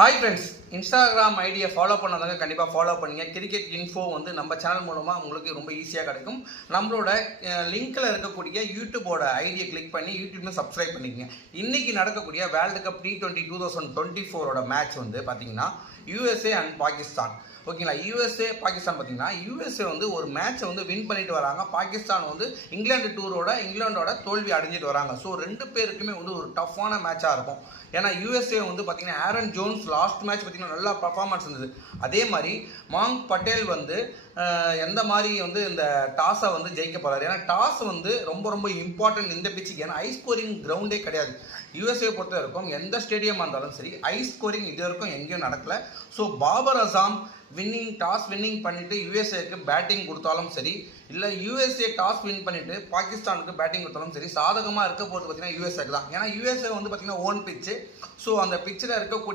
Hi friends, Instagram ஐடியை follow பண்ணாதவங்க கண்டிப்பாக ஃபாலோ பண்ணுங்க. கிரிக்கெட் இன்ஃபோ வந்து நம்ம சேனல் மூலமாக உங்களுக்கு ரொம்ப ஈஸியாக கிடைக்கும். நம்மளோட லிங்க்கில் இருக்கக்கூடிய யூடியூபோட ஐடியை கிளிக் பண்ணி யூடியூப்ல சப்ஸ்கிரைப் பண்ணிக்கங்க. இன்றைக்கி நடக்கக்கூடிய வேர்ல்டு கப் T20 2024 மேட்ச் வந்து பார்த்தீங்கன்னா USA அண்ட் பாகிஸ்தான். ஓகேங்களா, USA பாகிஸ்தான் பார்த்தீங்கன்னா USA வந்து ஒரு மேட்சை வந்து வின் பண்ணிட்டு வராங்க. பாகிஸ்தான் வந்து இங்கிலாண்டோட தோல்வி அடைஞ்சிட்டு வராங்க. ஸோ ரெண்டு பேருக்குமே வந்து ஒரு டஃப்பான மேட்சாக இருக்கும். ஏன்னா USA வந்து பார்த்தீங்கன்னா ஆரன் ஜோன்ஸ் லாஸ்ட் மேட்ச் பார்த்தீங்கன்னா நல்லா பர்ஃபார்மன்ஸ் இருந்தது. அதே மாதிரி மாங்க் பட்டேல் வந்து எந்த மாதிரி வந்து இந்த டாஸை வந்து ஜெயிக்க போகிறாரு. ஏன்னா டாஸ் வந்து ரொம்ப இம்பார்ட்டன்ட் இந்த பிச்சுக்கு. ஏன்னா ஹை ஸ்கோரிங் கிரவுண்டே கிடையாது. USA பொறுத்த வரைக்கும் எந்த ஸ்டேடியமாக இருந்தாலும் சரி ஹை ஸ்கோரிங் இது வரைக்கும் எங்கேயும் நடக்கல. So Babar Azam toss winning பண்ணிட்டு USAக்கு பேட்டிங் கொடுத்தாலும் சரி, இல்லை USA டாஸ் வின் பண்ணிட்டு பாகிஸ்தானுக்கு பேட்டிங் கொடுத்தாலும் சரி, சாதகமாக இருக்க போகிறது பார்த்தீங்கன்னா USAக்கு தான். ஏன்னா USA வந்து பார்த்தீங்கன்னா ஓன் பிச்சு. ஸோ அந்த பிச்சில் இருக்கக்கூடிய